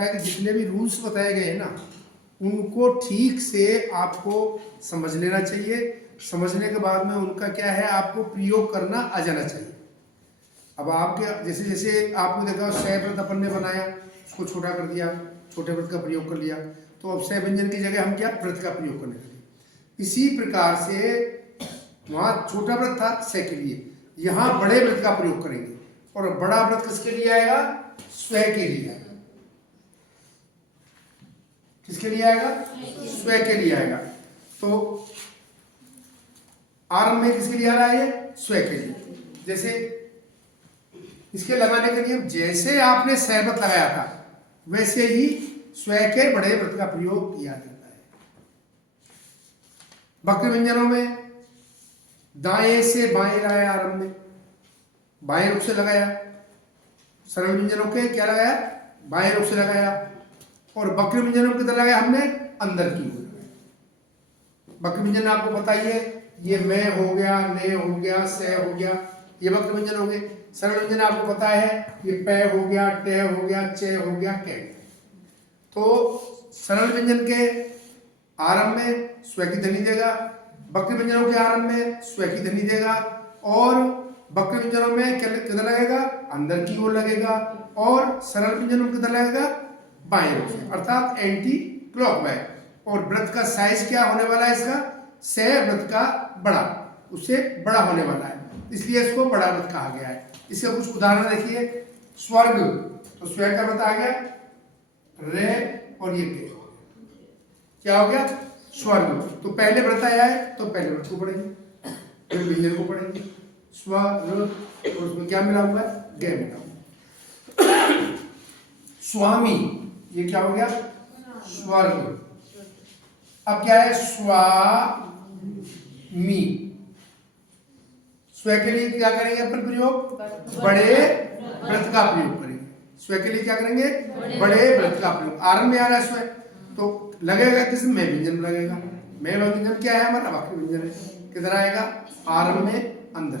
होता है कि जितने भी रूल्स बताए गए हैं ना, उनको ठीक से आपको समझ लेना चाहिए। समझने के बाद में उनका क्या है, आपको प्रयोग करना आ जाना चाहिए। अब आपके जैसे जैसे आपको देखा सह व्रत अपन ने बनाया, उसको छोटा कर दिया, छोटे व्रत का प्रयोग कर लिया, तो अब सह व्यंजन की जगह हम क्या व्रत का प्रयोग करने लगे। इसी प्रकार से वहाँ छोटा व्रत था सह के लिए, यहाँ बड़े व्रत का प्रयोग करेंगे। और बड़ा व्रत किसके लिए आएगा? स्वयं के लिए आएगा। किसके लिए आएगा? स्वयं के लिए आएगा। तो आरंभ में किसके लिए आ रहा है? ये स्वयं के लिए। जैसे इसके लगाने का नियम, जैसे आपने सह व्रत लगाया था वैसे ही स्वयं के बड़े व्रत का प्रयोग किया जाता है। वक्र व्यंजनों में दाएं से बाएं लगाया, आरंभ में बाएं रुख से लगाया। सरल व्यंजनों के क्या लगाया? बाएं रुख से लगाया। और वक्र व्यंजनों की तरह लगाया हमने अंदर की ओर लगाया। वक्र व्यंजन आपको बताइए, ये मैं हो गया, ने हो गया, से हो गया, ये वक्र व्यंजन हो गए। सरल व्यंजन आपको पता है, ये पै हो गया, टे हो गया, चे हो गया, कै। तो सरल व्यंजन के आरंभ में स्व की ध्वनि देगा, वक्र व्यंजनों के आरंभ में स्व की ध्वनि देगा, और वक्र व्यंजनों में किधर लगेगा? अंदर की ओर लगेगा। और सरल व्यंजनों में किधर लगेगा? बाएं ओर से, अर्थात एंटी क्लॉकवाइज। और व्रत का साइज क्या होने वाला है इसका? सह व्रत का बड़ा, उससे बड़ा होने वाला है, इसलिए इसको बड़ा व्रत कहा गया है। इसका कुछ उदाहरण देखिए। स्वर्ग, तो स्व का व्रत आ गया, रे और ये के, क्या हो गया? स्वर्ग। तो पहले व्रत आया है तो पहले व्रत को पढ़ेंगे, फिर व्यंजन को पढ़ेंगे। स्व और उसमें क्या मिला हुआ है? गे मिला हुआ। स्वामी, ये क्या हो गया? स्वर्ग। अब क्या है? स्वामी। स्व के लिए क्या करेंगे अपन प्रयोग? बड़े व्रत का प्रयोग करेंगे। स्व के लिए क्या करेंगे? बड़े व्रत का प्रयोग। आरंभ में आ रहा है स्व, तो लगेगा किस में? व्यंजन लगेगा। में व्यंजन क्या है? हमारा वाक्य व्यंजन है। किधर आएगा? आरंभ में, अंदर।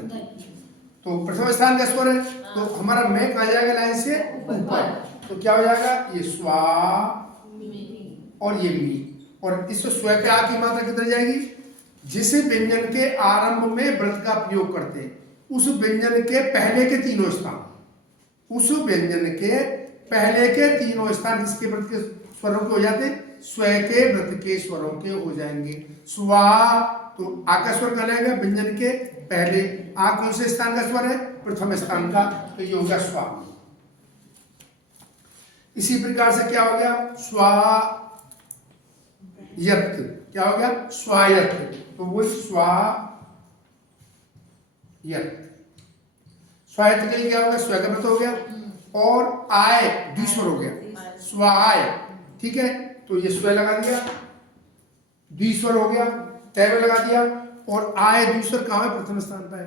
तो प्रथम स्थान का स्वर है, तो हमारा में कहा जाएगा लाइन से ऊपर, तो क्या हो जाएगा? ये स्वा और ये मी। और इस स्व पे आ की मात्रा किधर जाएगी? जिस व्यंजन के आरंभ में व्रत का प्रयोग करते हैं उस व्यंजन के पहले के तीनों स्थान, उस व्यंजन के पहले के तीनों स्थान जिसके व्रत के स्वरों के हो जाते, स्व के व्रत के स्वरों के हो जाएंगे। स्वा, तो आ का स्वर कहलाएगा व्यंजन के पहले। आ कौन से स्थान का स्वर है? प्रथम स्थान का, तो ये होगा स्वा। इसी प्रकार से क्या हो गया? स्वायत्त, क्या हो गया? स्वायत्त, तो वो स्वायत्त। स्वायत्त के लिए क्या हो गया? स्व का व्रत हो गया, और आय द्विस्वर हो गया, स्वाय। ठीक है, तो ये स्व लगा दिया, द्विस्वर हो गया, तय में लगा दिया, और आय द्विस्वर कहां है? प्रथम स्थान पर है,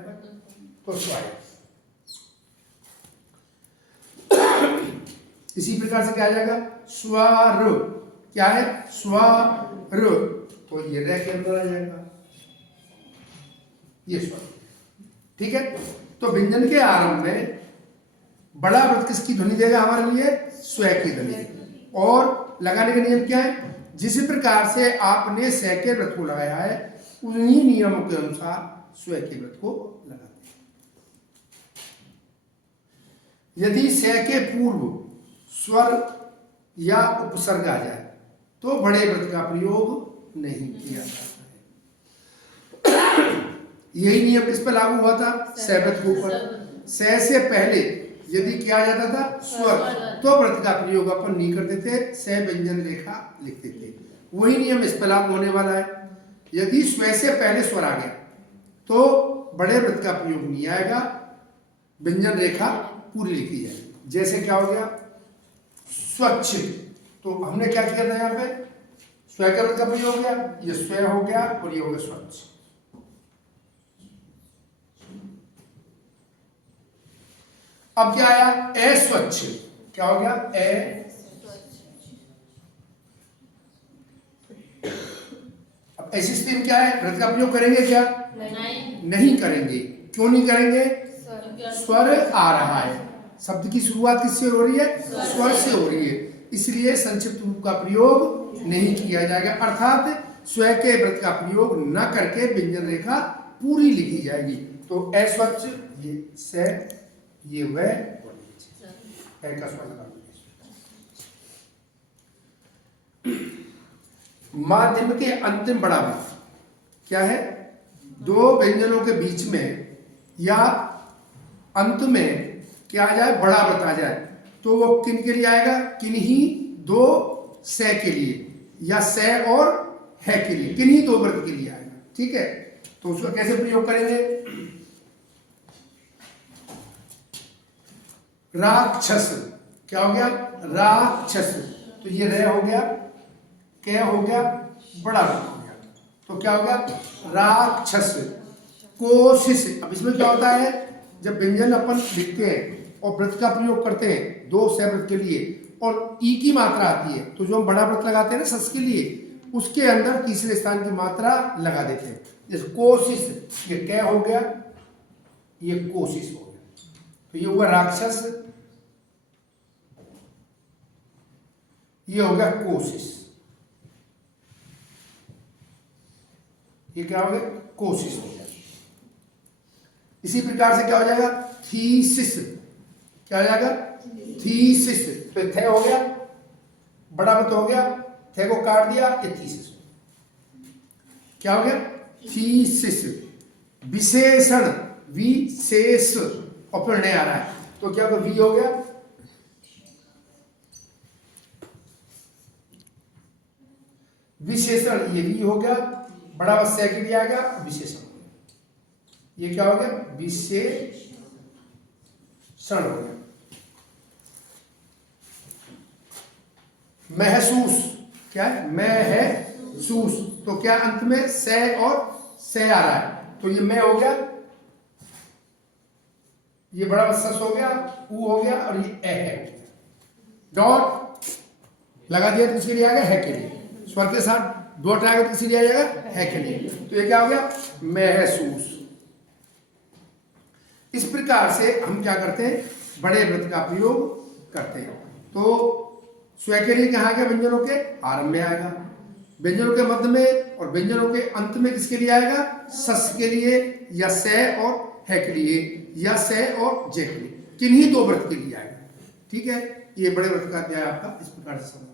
तो स्वाय। इसी प्रकार से क्या आ जाएगा? स्वर, क्या है? स्वर, तो ये रे के अंदर आ जाएगा, ये स्वर। ठीक है, तो व्यंजन के आरंभ में बड़ा व्रत किसकी ध्वनि देगा हमारे लिए? स्व की ध्वनि। और लगाने का नियम क्या है? जिस प्रकार से आपने स के व्रत को लगाया है उन्हीं नियमों के अनुसार स्व के व्रत को लगाते हैं। यदि स के पूर्व स्वर या उपसर्ग आ जाए तो बड़े व्रत का प्रयोग नहीं किया जाता है। यही नियम किस पर लागू हुआ था? स व्रत के ऊपर। से पहले यदि किया जाता था स्वर, तो व्रत का प्रयोग अपन नहीं करते थे, स व्यंजन रेखा लिखते थे। वही नियम इस पर लागू होने वाला है। यदि स्व से पहले स्वर आ गया तो बड़े व्रत का प्रयोग नहीं आएगा, व्यंजन रेखा पूरी लिखी जाएगी। जैसे क्या हो गया? स्वच्छ, तो हमने क्या किया था? यहाँ पे स्व का व्रत का प्रयोग हो गया, ये स्व हो गया और ये हो गया स्वच्छ। अब क्या आया? अस्वच्छ, क्या हो गया? अब ऐसी स्थिति में क्या है? व्रत का प्रयोग करेंगे क्या? नहीं करेंगे। क्यों नहीं करेंगे? स्वर आ रहा है। शब्द की शुरुआत किससे हो रही है? स्वर से हो रही है, इसलिए संक्षिप्त रूप का प्रयोग नहीं किया जाएगा, अर्थात स्व के व्रत का प्रयोग न करके व्यंजन रेखा पूरी लिखी जाएगी। तो अस्वच्छ, ये से, ये व और ये का स्वर लगा। माध्यम के अंतिम बड़ा व्रत क्या है? दो व्यंजनों के बीच में या अंत में क्या आ जाए? बड़ा व्रत आ जाए, तो वो किन के लिए आएगा? किन्हीं दो से के लिए या से और है के लिए, किन्हीं दो व्रत के लिए आएगा। ठीक है, तो उसका कैसे प्रयोग करेंगे? राक्षस, क्या हो गया? राक्षस, तो ये रे हो गया, क्या हो गया? बड़ा व्रत हो गया, तो क्या हो गया? राक्षस। कोशिश, अब इसमें क्या होता है? जब व्यंजन अपन लिखते हैं और व्रत का प्रयोग करते हैं दो से व्रत के लिए और ई की मात्रा आती है, तो जो हम बड़ा व्रत लगाते हैं ना सस के लिए, उसके अंदर तीसरे स्थान की मात्रा लगा देते हैं। जैसे कोशिश, ये क्या हो गया? ये कोशिश हो गया, तो ये हुआ राक्षस, ये हो गया कोशिश, ये क्या हो गया? कोशिश हो गया। इसी प्रकार से क्या हो जाएगा? थीसिस, क्या हो जाएगा? थीसिस, तो थे हो गया, बड़ा व्रत हो गया, थे को काट दिया, ये थीसिस, क्या हो गया? थीसिस। विशेषण, विशेष, और फिर नहीं आ रहा है, तो क्या होगा? वी हो गया, विशेषण, ये वी हो गया, बड़ा व्रत से के लिए आ गया, विशेषण, ये क्या हो गया? विशेषण हो गया। महसूस, क्या है? महसूस, तो क्या अंत में से और से आ रहा है, तो ये मैं हो गया, ये बड़ा सस हो गया, ऊ हो गया, और ये ए है, डॉट लगा दिया तो इसके लिए आ गया है के लिए, स्वर के साथ डॉट आएगा तो इसलिए आ जाएगा है के लिए, तो ये क्या हो गया? महसूस। इस प्रकार से हम क्या करते हैं? बड़े व्रत का प्रयोग करते हैं। तो स्व के लिए कहाँ गया? व्यंजनों के आरंभ में आएगा, व्यंजनों के मध्य में और व्यंजनों के अंत में किसके लिए आएगा? सस के लिए या से और है के लिए या से और जे के लिए, किन्हीं दो व्रत के लिए आएगा। ठीक है, ये बड़े व्रत का अध्याय आपका इस प्रकार से